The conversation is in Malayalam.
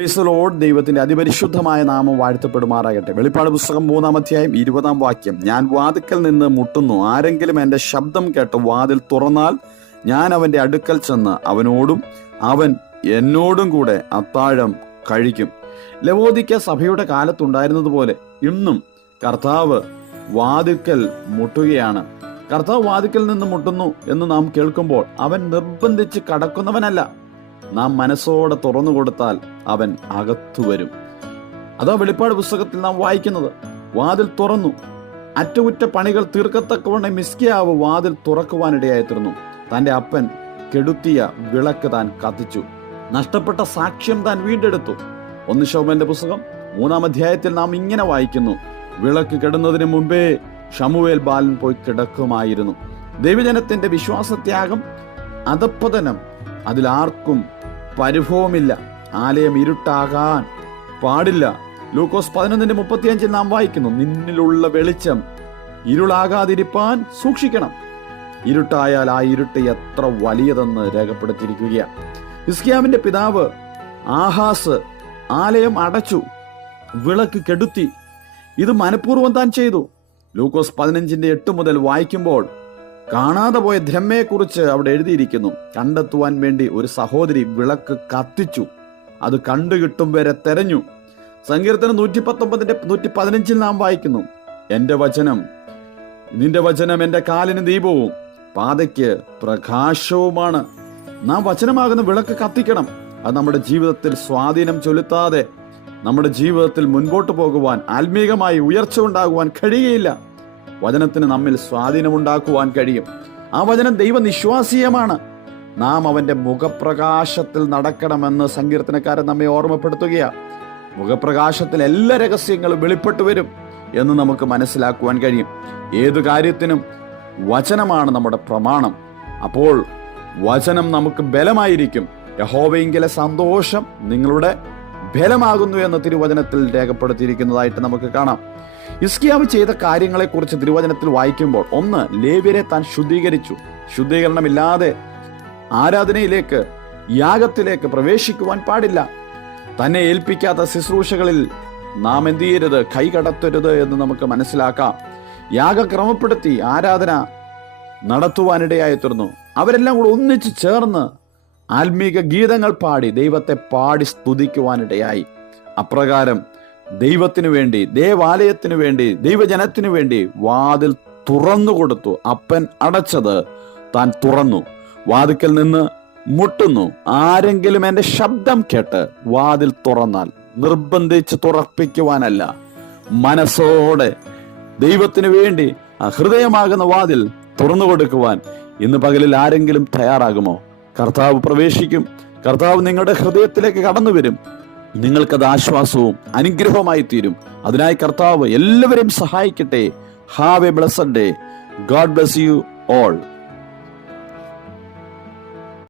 Praise the Lord. ദൈവത്തിന്റെ അതിപരിശുദ്ധമായ നാമം വാഴ്ത്തപ്പെടുമാറാകട്ടെ. വെളിപ്പാട് പുസ്തകം 3-ാം അധ്യായം 20-ാം വാക്യം. ഞാൻ വാതിൽക്കൽ നിന്ന് മുട്ടുന്നു, ആരെങ്കിലും എൻ്റെ ശബ്ദം കേട്ട് വാതിൽ തുറന്നാൽ ഞാൻ അവൻ്റെ അടുക്കൽ ചെന്ന് അവനോടും അവൻ എന്നോടും കൂടെ അത്താഴം കഴിക്കും. ലവോദിക്ക സഭയുടെ കാലത്തുണ്ടായിരുന്നതുപോലെ ഇന്നും കർത്താവ് വാതിൽക്കൽ മുട്ടുകയാണ്. കർത്താവ് വാതിൽക്കൽ നിന്ന് മുട്ടുന്നു എന്ന് നാം കേൾക്കുമ്പോൾ അവൻ നിർബന്ധിച്ച് കടക്കുന്നവനല്ല. നാം മനസ്സോടെ തുറന്നു കൊടുത്താൽ അവൻ അകത്തു വരും. അതാ വെളിപ്പാട് പുസ്തകത്തിൽ നാം വായിക്കുന്നത്. വാതിൽ തുറന്നു. അറ്റകുറ്റ പണികൾ തീർക്കത്തക്കവണ്ണം മിസ്കിയാവ് വാതിൽ തുറക്കുവാനിടയായിത്തീർന്നു. തൻ്റെ അപ്പൻ കെടുത്തിയ വിളക്ക് താൻ കത്തിച്ചു. നഷ്ടപ്പെട്ട സാക്ഷ്യം താൻ വീണ്ടെടുത്തു. 1 ശമൂവേലിന്റെ പുസ്തകം 3-ാം അധ്യായത്തിൽ നാം ഇങ്ങനെ വായിക്കുന്നു. വിളക്ക് കെടുന്നതിന് മുമ്പേ ശമൂവേൽ ബാലൻ പോയി കിടക്കുമായിരുന്നു. ദൈവജനത്തിന്റെ വിശ്വാസത്യാഗം, അധപ്പതനം, അതിലാർക്കും പരിഭവമില്ല. ആലയം ഇരുട്ടാകാൻ പാടില്ല. ലൂക്കോസ് 11:35 നാം വായിക്കുന്നു, നിന്നിലുള്ള വെളിച്ചം ഇരുളാകാതിരിപ്പാൻ സൂക്ഷിക്കണം. ഇരുട്ടായാൽ ആ ഇരുട്ട് എത്ര വലിയതെന്ന് രേഖപ്പെടുത്തിയിരിക്കുകയാണ്. ഹിസ്കിയാവിന്റെ പിതാവ് ആഹാസ് ആലയം അടച്ചു, വിളക്ക് കെടുത്തി. ഇത് മനഃപൂർവ്വം താൻ ചെയ്തു. ലൂക്കോസ് 15:8 മുതൽ വായിക്കുമ്പോൾ കാണാതെ പോയ ദ്രഹ്മയെക്കുറിച്ച് അവിടെ എഴുതിയിരിക്കുന്നു. കണ്ടെത്തുവാൻ വേണ്ടി ഒരു സഹോദരി വിളക്ക് കത്തിച്ചു. അത് കണ്ടുകിട്ടും വരെ തെരഞ്ഞു. സങ്കീർത്തനം 119:115 നാം വായിക്കുന്നു, നിന്റെ വചനം എൻ്റെ കാലിന് ദീപവും പാതയ്ക്ക് പ്രകാശവുമാണ്. നാം വചനമാകുന്ന വിളക്ക് കത്തിക്കണം. അത് നമ്മുടെ ജീവിതത്തിൽ സ്വാധീനം ചെലുത്താതെ നമ്മുടെ ജീവിതത്തിൽ മുൻപോട്ട് പോകുവാൻ, ആത്മീകമായി ഉയർച്ച ഉണ്ടാകുവാൻ കഴിയുകയില്ല. വചനത്തിന് നമ്മിൽ സ്വാധീനമുണ്ടാക്കുവാൻ കഴിയും. ആ വചനം ദൈവനിശ്വാസീയമാണ്. നാം അവന്റെ മുഖപ്രകാശത്തിൽ നടക്കണമെന്ന് സങ്കീർത്തനക്കാരൻ നമ്മെ ഓർമ്മപ്പെടുത്തുകയാണ്. മുഖപ്രകാശത്തിൽ എല്ലാ രഹസ്യങ്ങളും വെളിപ്പെട്ടു വരും എന്ന് നമുക്ക് മനസ്സിലാക്കുവാൻ കഴിയും. ഏതു കാര്യത്തിനും വചനമാണ് നമ്മുടെ പ്രമാണം. അപ്പോൾ വചനം നമുക്ക് ബലമായിരിക്കും. യഹോവയിങ്കലെ സന്തോഷം നിങ്ങളുടെ ബലമാകുന്നു എന്ന് തിരുവചനത്തിൽ രേഖപ്പെടുത്തിയിരിക്കുന്നതായിട്ട് നമുക്ക് കാണാം. ഹിസ്കിയാവ് ചെയ്ത കാര്യങ്ങളെക്കുറിച്ച് തിരുവചനത്തിൽ വായിക്കുമ്പോൾ, 1, ലേവ്യരെ താൻ ശുദ്ധീകരിച്ചു. ശുദ്ധീകരണമില്ലാതെ ആരാധനയിലേക്ക്, യാഗത്തിലേക്ക് പ്രവേശിക്കുവാൻ പാടില്ല. തന്നെ ഏൽപ്പിക്കാത്ത ശുശ്രൂഷകളിൽ നാം എന്ത് ചെയ്യരുത്, കൈകടത്തരുത് എന്ന് നമുക്ക് മനസ്സിലാക്കാം. യാഗം ക്രമപ്പെടുത്തി ആരാധന നടത്തുവാനിടയായി തീർന്നു. അവരെല്ലാം കൂടെ ഒന്നിച്ച് ചേർന്ന് ആത്മീക ഗീതങ്ങൾ പാടി ദൈവത്തെ പാടി സ്തുതിക്കുവാനിടയായി. അപ്രകാരം ദൈവത്തിനു വേണ്ടി, ദേവാലയത്തിനു വേണ്ടി, ദൈവജനത്തിനു വേണ്ടി വാതിൽ തുറന്നു കൊടുത്തു. അപ്പൻ അടച്ചത് താൻ തുറന്നു. വാതിക്കൽ നിന്ന് മുട്ടുന്നു, ആരെങ്കിലും എൻ്റെ ശബ്ദം കേട്ട് വാതിൽ തുറന്നാൽ, നിർബന്ധിച്ച് തുറപ്പിക്കുവാനല്ല, മനസ്സോടെ ദൈവത്തിനു വേണ്ടി ആ ഹൃദയമാകുന്ന വാതിൽ തുറന്നു കൊടുക്കുവാൻ ഇന്ന് പകലിൽ ആരെങ്കിലും തയ്യാറാകുമോ? കർത്താവ് പ്രവേശിക്കും. കർത്താവ് നിങ്ങളുടെ ഹൃദയത്തിലേക്ക് കടന്നു വരും. നിങ്ങൾക്കത് ആശ്വാസവും അനുഗ്രഹവുമായി തീരും. അതിനായി കർത്താവ് എല്ലാവരെയും സഹായിക്കട്ടെ. Have A blessed day. God bless you all.